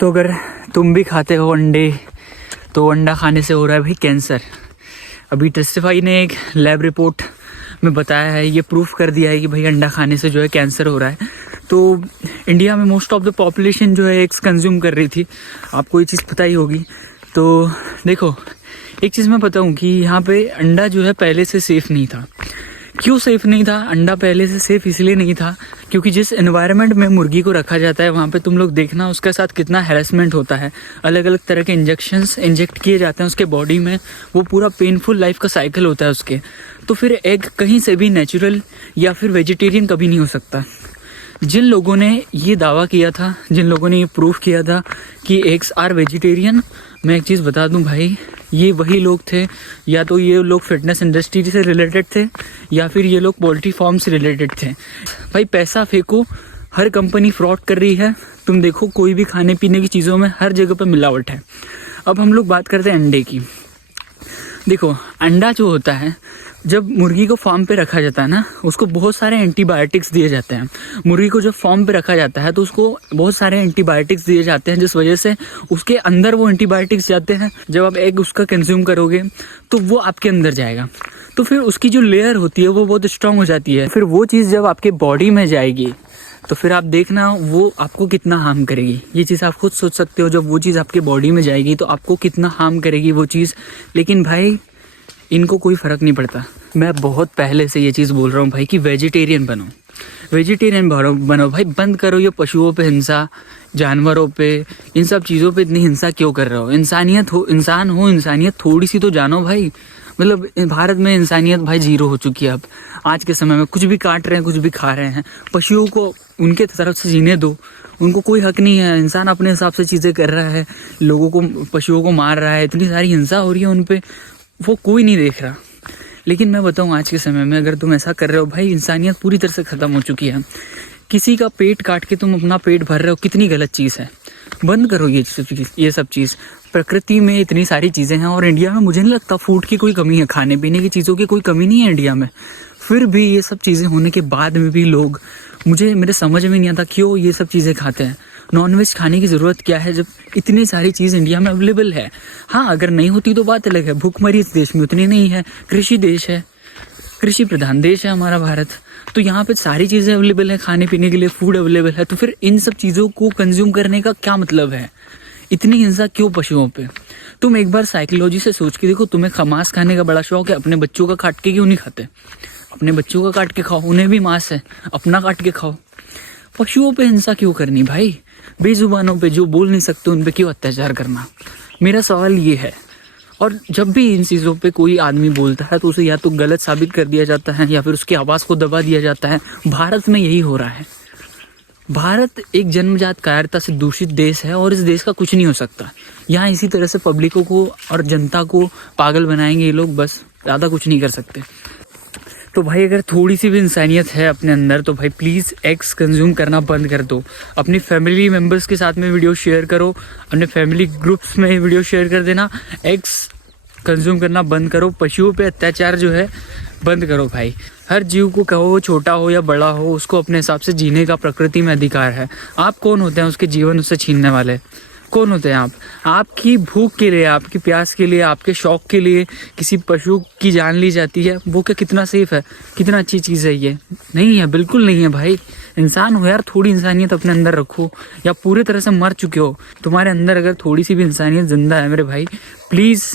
तो अगर तुम भी खाते हो अंडे तो अंडा खाने से हो रहा है भाई कैंसर। अभी टेस्टिफाई ने एक लैब रिपोर्ट में बताया है, ये प्रूफ कर दिया है कि भाई अंडा खाने से जो है कैंसर हो रहा है। तो इंडिया में मोस्ट ऑफ द पॉपुलेशन जो है एग्स कंज्यूम कर रही थी, आपको ये चीज़ पता ही होगी। तो देखो एक चीज़ मैं बताऊं कि यहाँ पे अंडा जो है पहले से सेफ़ नहीं था। क्यों सेफ़ नहीं था? अंडा पहले से सेफ़ इसलिए नहीं था क्योंकि जिस एनवायरनमेंट में मुर्गी को रखा जाता है वहाँ पे तुम लोग देखना उसके साथ कितना हैरेसमेंट होता है। अलग अलग तरह के इंजेक्शंस इंजेक्ट किए जाते हैं उसके बॉडी में, वो पूरा पेनफुल लाइफ का साइकिल होता है उसके। तो फिर एग कहीं से भी नेचुरल या फिर वेजिटेरियन कभी नहीं हो सकता। जिन लोगों ने ये दावा किया था, जिन लोगों ने ये प्रूफ किया था कि एग्स आर वेजिटेरियन, मैं एक चीज़ बता दूं भाई, ये वही लोग थे, या तो ये लोग फिटनेस इंडस्ट्री से रिलेटेड थे या फिर ये लोग पोल्ट्री फार्म से रिलेटेड थे। भाई पैसा फेंको, हर कंपनी फ्रॉड कर रही है। तुम देखो कोई भी खाने पीने की चीज़ों में हर जगह पर मिलावट है। अब हम लोग बात करते हैं अंडे की। देखो अंडा जो होता है, जब मुर्गी को फार्म पे रखा जाता है ना, उसको बहुत सारे एंटीबायोटिक्स दिए जाते हैं। मुर्गी को जब फार्म पे रखा जाता है तो उसको बहुत सारे एंटीबायोटिक्स दिए जाते हैं, जिस वजह से उसके अंदर वो एंटीबायोटिक्स जाते हैं। जब आप एग उसका कंज्यूम करोगे तो वो आपके अंदर जाएगा, तो फिर उसकी जो लेयर होती है वो बहुत स्ट्रांग हो जाती है। फिर वो चीज़ जब आपके बॉडी में जाएगी तो फिर आप देखना वो आपको कितना हार्म करेगी। ये चीज़ आप खुद सोच सकते हो, जब वो चीज़ आपके बॉडी में जाएगी तो आपको कितना हार्म करेगी वो चीज़। लेकिन भाई इनको कोई फ़र्क नहीं पड़ता। मैं बहुत पहले से ये चीज़ बोल रहा हूँ भाई कि वेजिटेरियन बनो, वेजिटेरियन बनो भाई। बंद करो ये पशुओं पे हिंसा, जानवरों पे, इन सब चीज़ों पे इतनी हिंसा क्यों कर रहे हो? इंसानियत हो, इंसान हो, इंसानियत थोड़ी सी तो जानो भाई। मतलब भारत में इंसानियत भाई जीरो हो चुकी है अब। आज के समय में कुछ भी काट रहे हैं, कुछ भी खा रहे हैं। पशुओं को उनके तरफ से जीने दो, उनको कोई हक नहीं है। इंसान अपने हिसाब से चीज़ें कर रहा है, लोगों को, पशुओं को मार रहा है, इतनी सारी हिंसा हो रही है उन पे, वो कोई नहीं देख रहा। लेकिन मैं बताऊँ आज के समय में अगर तुम ऐसा कर रहे हो भाई, इंसानियत पूरी तरह से ख़त्म हो चुकी है। किसी का पेट काट के तुम अपना पेट भर रहे हो, कितनी गलत चीज़ है। बंद करो ये सब चीज़। प्रकृति में इतनी सारी चीज़ें हैं और इंडिया में मुझे नहीं लगता फूड की कोई कमी है, खाने पीने की चीज़ों की कोई कमी नहीं है इंडिया में। फिर भी ये सब चीज़ें होने के बाद में भी लोग, मेरे समझ में नहीं आता क्यों ये सब चीज़ें खाते हैं। नॉनवेज खाने की ज़रूरत क्या है जब इतनी सारी चीज़ इंडिया में अवेलेबल है। हाँ अगर नहीं होती तो बात अलग है, भूखमरी इस देश में उतनी नहीं है, कृषि देश है, कृषि प्रधान देश है हमारा भारत। तो यहाँ पे सारी चीज़ें अवेलेबल है, खाने पीने के लिए फूड अवेलेबल है। तो फिर इन सब चीज़ों को कंज्यूम करने का क्या मतलब है? इतनी हिंसा क्यों पशुओं पे? तुम एक बार साइकोलॉजी से सोच के देखो, तुम्हें मांस खाने का बड़ा शौक है, अपने बच्चों का काट के क्यों नहीं खाते? अपने बच्चों का काट के खाओ, उन्हें भी मांस है, अपना काट के खाओ। पशुओं पे हिंसा क्यों करनी भाई? बेजुबानों पे, जो बोल नहीं सकते, उन पे क्यों अत्याचार करना? मेरा सवाल ये है। और जब भी इन चीज़ों पे कोई आदमी बोलता है तो उसे या तो गलत साबित कर दिया जाता है या फिर उसकी आवाज़ को दबा दिया जाता है। भारत में यही हो रहा है। भारत एक जन्मजात कायरता से दूषित देश है और इस देश का कुछ नहीं हो सकता। यहाँ इसी तरह से पब्लिकों को और जनता को पागल बनाएंगे ये लोग, बस, ज़्यादा कुछ नहीं कर सकते। तो भाई अगर थोड़ी सी भी इंसानियत है अपने अंदर तो भाई प्लीज़ एग्स कंज्यूम करना बंद कर दो। अपनी फैमिली मेम्बर्स के साथ में वीडियो शेयर करो, अपने फैमिली ग्रुप्स में वीडियो शेयर कर देना। एग्स कंज्यूम करना बंद करो, पशुओं पे अत्याचार जो है बंद करो भाई। हर जीव को कहो, छोटा हो या बड़ा हो, उसको अपने हिसाब से जीने का प्रकृति में अधिकार है। आप कौन होते हैं उसके जीवन उससे छीनने वाले? कौन होते हैं आप? आपकी भूख के लिए, आपकी प्यास के लिए, आपके शौक के लिए किसी पशु की जान ली जाती है, वो क्या कितना सेफ है? कितना अच्छी चीज़ है ये? नहीं है, बिल्कुल नहीं है भाई। इंसान हो यार, थोड़ी इंसानियत अपने अंदर रखो। या पूरे तरह से मर चुके हो, तुम्हारे अंदर अगर थोड़ी सी भी इंसानियत जिंदा है मेरे भाई, प्लीज़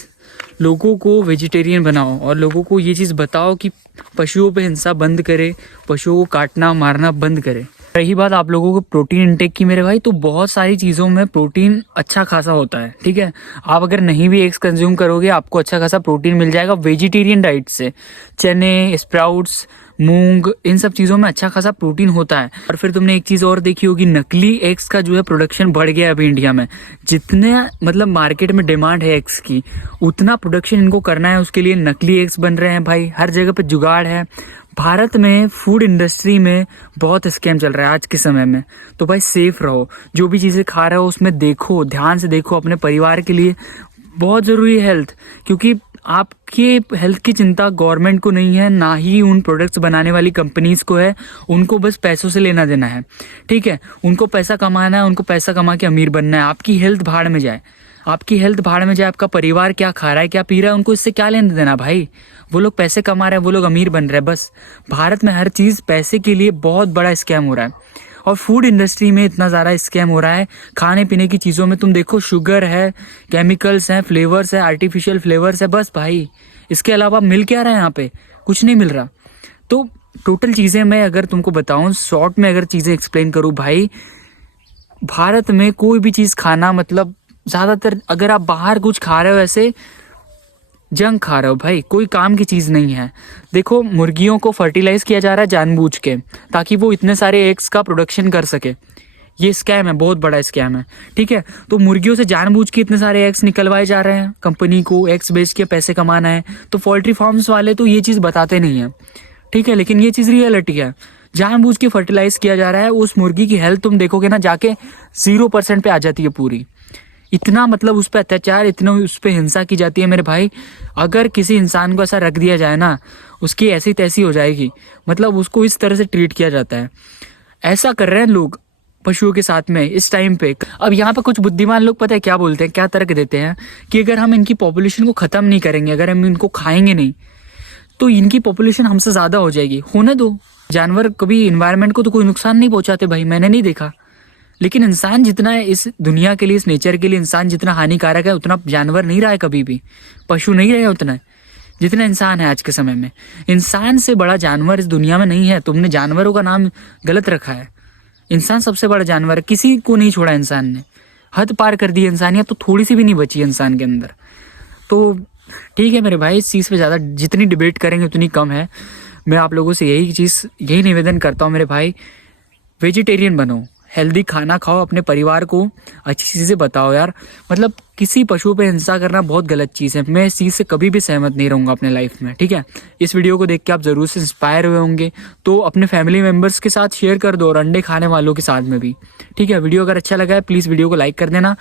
लोगों को वेजिटेरियन बनाओ और लोगों को ये चीज़ बताओ कि पशुओं पे हिंसा बंद करे, पशुओं को काटना मारना बंद करे। रही बात आप लोगों को प्रोटीन इंटेक की मेरे भाई, तो बहुत सारी चीज़ों में प्रोटीन अच्छा खासा होता है, ठीक है। आप अगर नहीं भी एग्स कंज्यूम करोगे आपको अच्छा खासा प्रोटीन मिल जाएगा वेजिटेरियन डाइट से। चने, स्प्राउट्स, मूंग, इन सब चीज़ों में अच्छा खासा प्रोटीन होता है। और फिर तुमने एक चीज़ और देखी होगी, नकली एग्स का जो है प्रोडक्शन बढ़ गया है अभी इंडिया में। जितने मतलब मार्केट में डिमांड है एग्स की, उतना प्रोडक्शन इनको करना है, उसके लिए नकली एग्स बन रहे हैं भाई। हर जगह पे जुगाड़ है। भारत में फूड इंडस्ट्री में बहुत स्कैम चल रहा है आज के समय में। तो भाई सेफ रहो, जो भी चीज़ें खा रहे हो उसमें देखो, ध्यान से देखो। अपने परिवार के लिए बहुत ज़रूरी है हेल्थ, क्योंकि आपके हेल्थ की चिंता गवर्नमेंट को नहीं है, ना ही उन प्रोडक्ट्स बनाने वाली कंपनीज को है। उनको बस पैसों से लेना देना है, ठीक है। उनको पैसा कमाना है, उनको पैसा कमा के अमीर बनना है। आपकी हेल्थ भाड़ में जाए, आपकी हेल्थ भाड़ में जाए, आपका परिवार क्या खा रहा है क्या पी रहा है, उनको इससे क्या लेना देना भाई। वो लोग पैसे कमा रहे हैं, वो लोग अमीर बन रहे हैं बस। भारत में हर चीज़ पैसे के लिए बहुत बड़ा स्कैम हो रहा है, और फूड इंडस्ट्री में इतना ज़्यादा स्कैम हो रहा है। खाने पीने की चीज़ों में तुम देखो, शुगर है, केमिकल्स हैं, फ्लेवर्स है, आर्टिफिशियल फ्लेवर्स है, बस भाई इसके अलावा मिल क्या रहा है यहाँ पे? कुछ नहीं मिल रहा। तो टोटल चीज़ें मैं अगर तुमको बताऊँ, शॉर्ट में अगर चीज़ें एक्सप्लेन करूँ भाई, भारत में कोई भी चीज़ खाना, मतलब ज़्यादातर अगर आप बाहर कुछ खा रहे हो ऐसे जंक खा रहे हो भाई, कोई काम की चीज़ नहीं है। देखो, मुर्गियों को फर्टिलाइज किया जा रहा है जानबूझ के, ताकि वो इतने सारे एग्स का प्रोडक्शन कर सके। ये स्कैम है, बहुत बड़ा स्कैम है, ठीक है। तो मुर्गियों से जानबूझ के इतने सारे एग्स निकलवाए जा रहे हैं, कंपनी को एग्स बेच के पैसे कमाना है। तो पोल्ट्री फार्म्स वाले तो ये चीज़ बताते नहीं हैं, ठीक है, लेकिन ये चीज़ रियलिटी है। जानबूझ के फर्टिलाइज किया जा रहा है। उस मुर्गी की हेल्थ तुम देखोगे ना, जाके 0% पे आ जाती है पूरी। इतना मतलब उस पर अत्याचार, इतना उस पर हिंसा की जाती है मेरे भाई। अगर किसी इंसान को ऐसा रख दिया जाए ना, उसकी ऐसी तैसी हो जाएगी, मतलब उसको इस तरह से ट्रीट किया जाता है। ऐसा कर रहे हैं लोग पशुओं के साथ में इस टाइम पे। अब यहाँ पे कुछ बुद्धिमान लोग पता है क्या बोलते हैं, क्या तर्क देते हैं कि अगर हम इनकी पॉपुलेशन को ख़त्म नहीं करेंगे, अगर हम इनको खाएंगे नहीं, तो इनकी पॉपुलेशन हमसे ज़्यादा हो जाएगी। होने दो, जानवर कभी इन्वायरमेंट को तो कोई नुकसान नहीं पहुँचाते भाई, मैंने नहीं देखा। लेकिन इंसान जितना है इस दुनिया के लिए, इस नेचर के लिए, इंसान जितना हानिकारक है उतना जानवर नहीं रहा है कभी भी, पशु नहीं रहे उतना जितना इंसान है आज के समय में। इंसान से बड़ा जानवर इस दुनिया में नहीं है। तुमने जानवरों का नाम गलत रखा है। इंसान सबसे बड़ा जानवर है, किसी को नहीं छोड़ा इंसान ने। हद पार कर दी इंसानियत, तो थोड़ी सी भी नहीं बची इंसान के अंदर। तो ठीक है मेरे भाई, इस चीज़ पे ज़्यादा जितनी डिबेट करेंगे उतनी कम है। मैं आप लोगों से यही निवेदन करता हूँ मेरे भाई, वेजिटेरियन बनो, हेल्दी खाना खाओ, अपने परिवार को अच्छी चीज़ें बताओ यार। मतलब किसी पशु पे हिंसा करना बहुत गलत चीज़ है। मैं इस चीज़ से कभी भी सहमत नहीं रहूँगा अपने लाइफ में, ठीक है। इस वीडियो को देख के आप ज़रूर से इंस्पायर हुए होंगे, तो अपने फैमिली मेम्बर्स के साथ शेयर कर दो, और अंडे खाने वालों के साथ में भी, ठीक है। वीडियो अगर अच्छा लगा है प्लीज़ वीडियो को लाइक कर देना।